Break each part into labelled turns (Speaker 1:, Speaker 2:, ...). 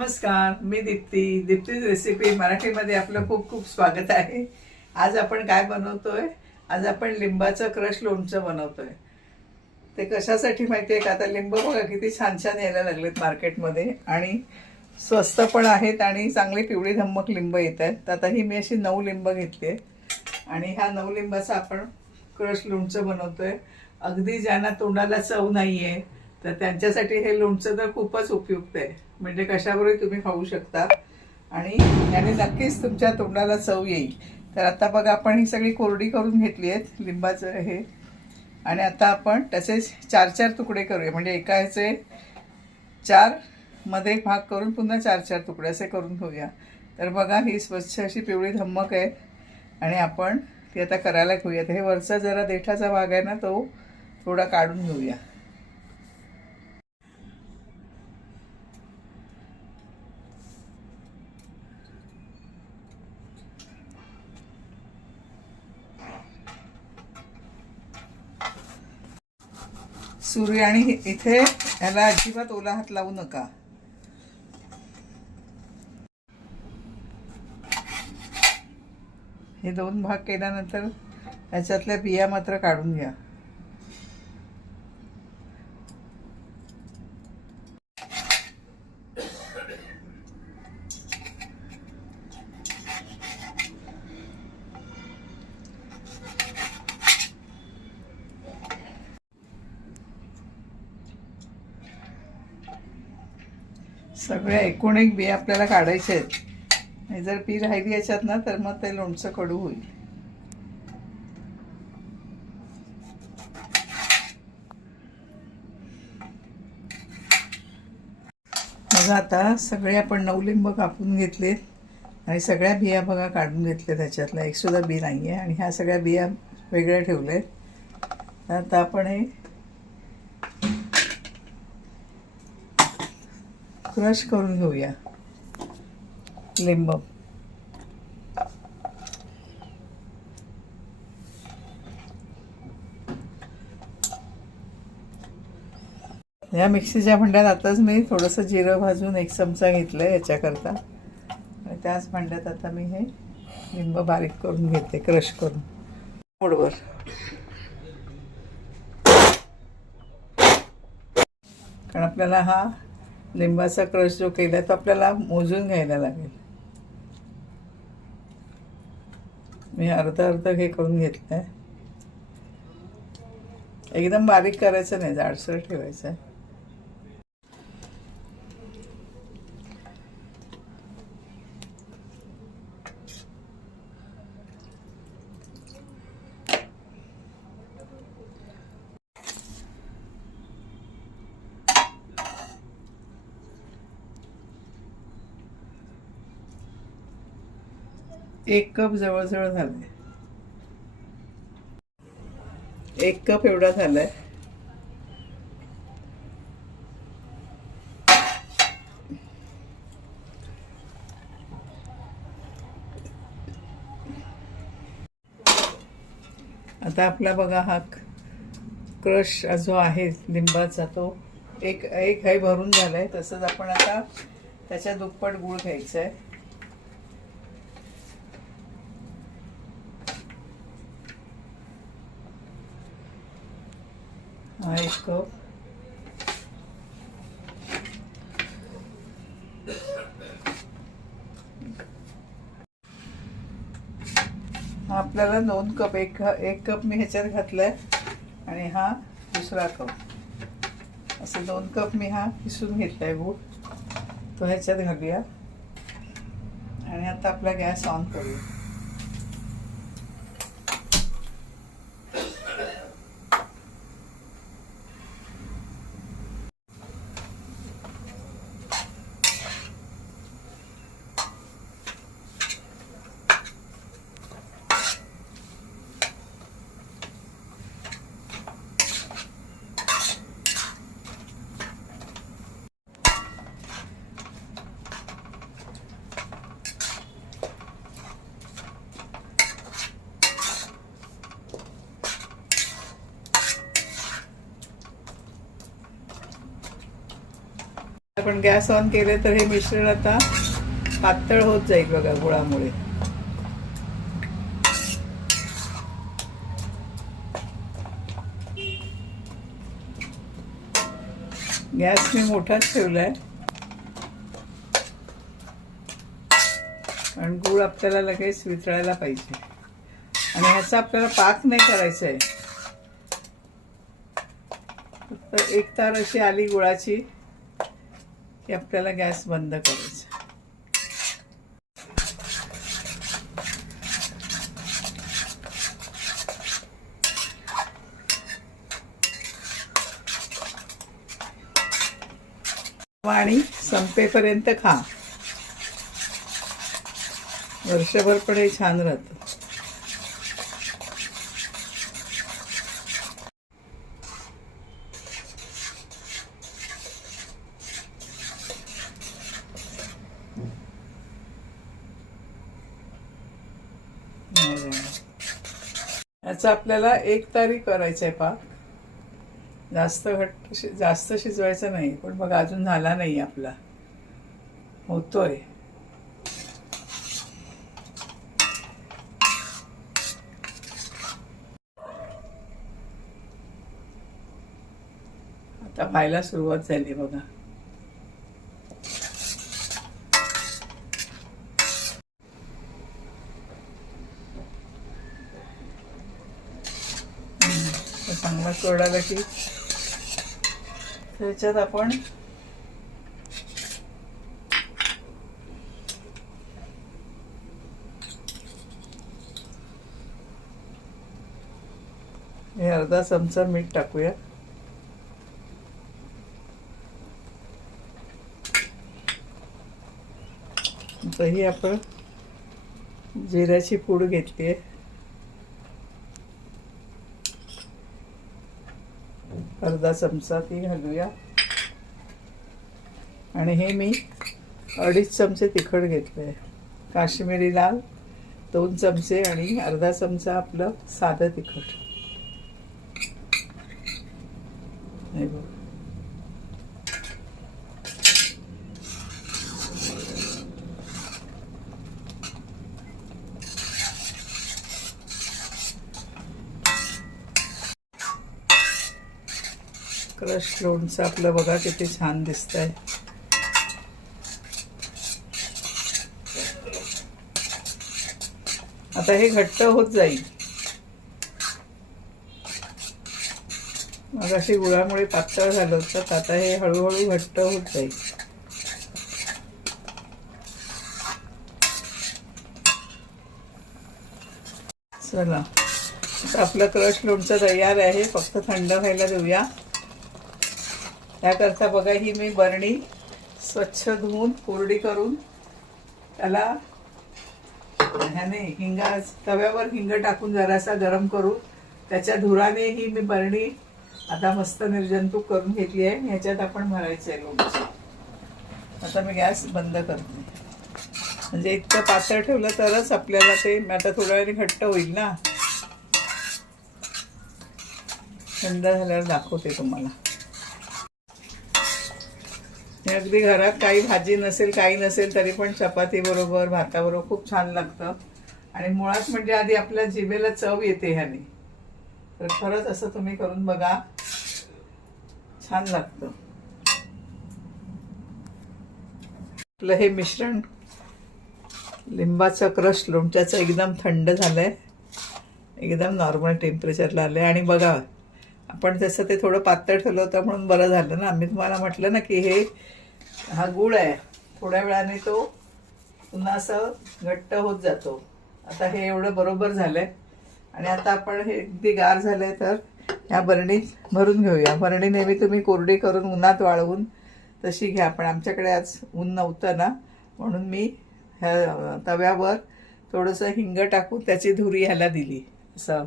Speaker 1: नमस्कार मी दीप्ती. दीप्तीज रेसिपी मराठीमध्ये आपलं खूप खूप स्वागत आहे. आज आपण काय बनवतोय? आज आपण लिंबाचं क्रश लोणचं बनवतोय. ते कशासाठी माहिती आहे का? आता लिंब बघा किती छान छान यायला लागलेत मार्केटमध्ये. आणि स्वस्त पण आहेत आणि चांगली पिवळी धम्मक लिंब येत आहेत. तर आता ही मी अशी नऊ लिंब घेतली आहे. आणि ह्या नऊ लिंबाचं आपण क्रश लोणचं बनवतोय. अगदी ज्यांना तोंडाला चव नाही आहे तर त्यांच्यासाठी हे लोणचं तर खूपच उपयुक्त आहे. म्हणजे कशावरही तुम्ही खाऊ शकता. आणि याने नक्कीच तुमच्या तोंडाला चव येईल. तर आता बघा आपण ही सगळी कोरडी करून घेतली आहेत लिंबाचं हे. आणि आता आपण तसेच चार चार तुकडे करूया. म्हणजे एका ह्याचे चारमध्ये भाग करून पुन्हा चार चार तुकडे असे करून घेऊया. तर बघा ही स्वच्छ अशी पिवळी धम्मक आहे. आणि आपण ती आता करायला घेऊयात. हे वरचा जरा देठाचा भाग आहे ना तो थोडा काढून घेऊया. सूर्य आणि इथे ह्याला अजिबात ओला हात लावू नका. हे दोन भाग केल्यानंतर ह्याच्यातल्या बिया मात्र काढून घ्या. सगळ्या एकूण एक बिया आपल्याला काढायच्या आहेत. आणि जर बी राहिली याच्यात ना तर मग ते लोणचं कडू होईल. बघा आता सगळे आपण नवलिंब कापून घेतले आणि सगळ्या बिया बघा काढून घेतल्या त्याच्यातल्या एकसुद्धा बी नाही आहे आणि ह्या सगळ्या बिया वेगळ्या ठेवल्या आहेत आता आपण हे क्रश करून घेऊया? लिंब या मिक्सीच्या भांड्यात आताच मी थोडंसं जिरं भाजून एक चमचा घेतलं आहे याच्याकरता. आणि त्याच भांड्यात आता मी हे लिंब बारीक करून घेते क्रश करून. मोडवर. कारण आपल्याला हा लिंबाचा क्रश जो केला तो आपल्याला मोजून घ्यायला लागेल. मी अर्ध अर्ध हे करून घेतलं आहे एकदम बारीक करायचं नाही जाडसर ठेवायचं. आहे एक कप जवळजवळ झालंय. एक कप एवढा झालाय. आता आपला बघा हा क्रश जो आहे लिंबाचा तो एक एक काही भरून झालाय. तसंच आपण आता त्याच्या दुप्पट गुळ घ्यायचा आहे हा एक कप हा आपल्याला दोन कप एक एक कप मी ह्याच्यात घातलाय आणि हा दुसरा कप. असे दोन कप मी हा पिसून घेतलाय गूळ तो ह्याच्यात घालूया. आणि आता आपला गॅस ऑन करूया. आपण गॅस ऑन केले तर हे मिश्रण आता पातळ होत जाईल बघा गुळामुळे. गॅस मी मोठाच ठेवलाय. कारण गुळ आपल्याला लगेच वितळायला पाहिजे. आणि ह्याचा आपल्याला पाक नाही करायचा आहे फक्त एक तार अशी आली गुळाची. की आपल्याला गॅस बंद करायचा. पाणी संपेपर्यंत खा. वर्षभर पण हे छान राहतं. ह्याचा आपल्याला एक तारी करायचा आहे पाक जास्त घट्ट शि- जास्त शिजवायचं नाही पण मग अजून झाला नाही आपला. होतोय. आता व्हायला सुरुवात झाली बघा. तर त्याच्यात आपण हे अर्धा चमचा मीठ टाकूया. ही आपण जिऱ्याची पूड घेतली आहे अर्धा चमचा ती घालूया. आणि हे मी अडीच चमचे तिखट घेतलं आहे काश्मीरी लाल दोन चमचे आणि अर्धा चमचा आपलं साधं तिखट. हे बघ. क्रश लोणचं आपलं बघा किती छान दिसतंय. आता हे घट्ट होत जाईल. मग अशी गुळामुळे पातळ झालं होतं तर आता हे हळूहळू घट्ट होत जाईल. चला. आता आपलं क्रश लोणचं तयार आहे फक्त थंड व्हायला देऊया. त्याकरता बघा ही मी बरणी स्वच्छ धुवून कोरडी करून त्याला ह्याने हिंगा तव्यावर हिंग टाकून जरासा गरम करून त्याच्या धुराने ही मी बरणी आता मस्त निर्जंतूक करून घेतली आहे. ह्याच्यात आपण भरायचं आहे लोणचं. आता मी गॅस बंद करते. म्हणजे इतकं पातळ ठेवलं तरच आपल्याला ते आता थोड्या वेळाने घट्ट होईल ना. थंड झाल्यावर दाखवते तुम्हाला. अगदी घरात काही भाजी नसेल काही नसेल तरी पण चपाती बरोबर भाताबरोबर खूप छान लागतं. आणि मुळात म्हणजे आधी आपल्या जिभेला चव येते ह्याने. तर खरंच असं तुम्ही करून बघा. छान लागतं. आपलं हे मिश्रण लिंबाचं क्रश लोणच्याचं एकदम थंड झालंय. एकदम नॉर्मल टेम्परेचरला आलंय. आणि बघा आपण जसं ते थोडं पातळ ठेवलं होतं म्हणून बरं झालं ना. मी तुम्हाला म्हटलं ना की हे हा गुळ आहे. थोड्या वेळाने तो पुन्हा असं घट्ट होत जातो. आता हे एवढं बरोबर झालंय. आणि आता आपण हे अगदी गार झालंय तर ह्या बरणीत भरून घेऊया. बरणी नेहमी तुम्ही कोरडी करून उन्हात वाळवून तशी घ्या. पण आमच्याकडे आज ऊन नव्हतं ना. म्हणून मी ह्या तव्यावर थोडंसं हिंग टाकून त्याची धुरी ह्याला दिली. असं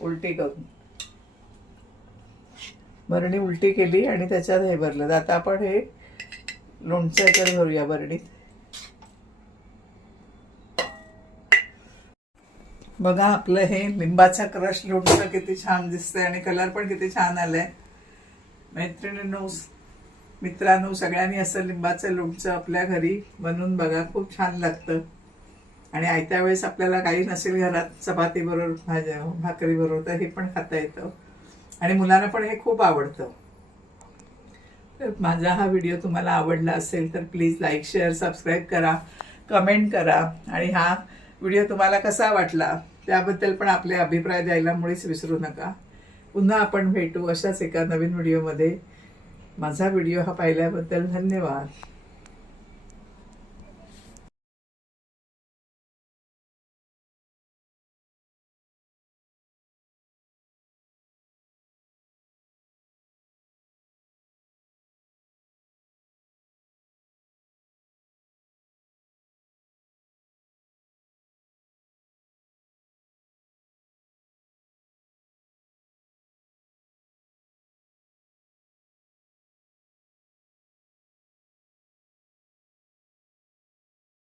Speaker 1: उलटी करून. बरणी उलटी केली आणि त्याच्यात हे भरलं. तर आता आपण हे लोणचं याच्यात भरूया बरडीत बघा आपलं हे लिंबाचा क्रश लोणचं किती छान दिसतंय आणि कलर पण किती छान आलाय. मैत्रिणींनो मित्रांनो सगळ्यांनी असं लिंबाचं लोणचं आपल्या घरी बनवून बघा खूप छान लागतं. आणि आयत्या वेळेस आपल्याला काही नसेल घरात चपाती बरोबर भाज्या भाकरी बरोबर तर हे पण खाता येतं. आणि मुलांना पण हे खूप आवडतं. तर माझा हा व्हिडिओ तुम्हाला आवडला असेल तर प्लीज लाईक शेअर सबस्क्राईब करा कमेंट करा. आणि हा व्हिडिओ तुम्हाला कसा वाटला त्याबद्दल पण आपले अभिप्राय द्यायला मुळीच विसरू नका. पुन्हा आपण भेटू अशाच एका नवीन व्हिडिओमध्ये. माझा व्हिडिओ हा पाहिल्याबद्दल धन्यवाद.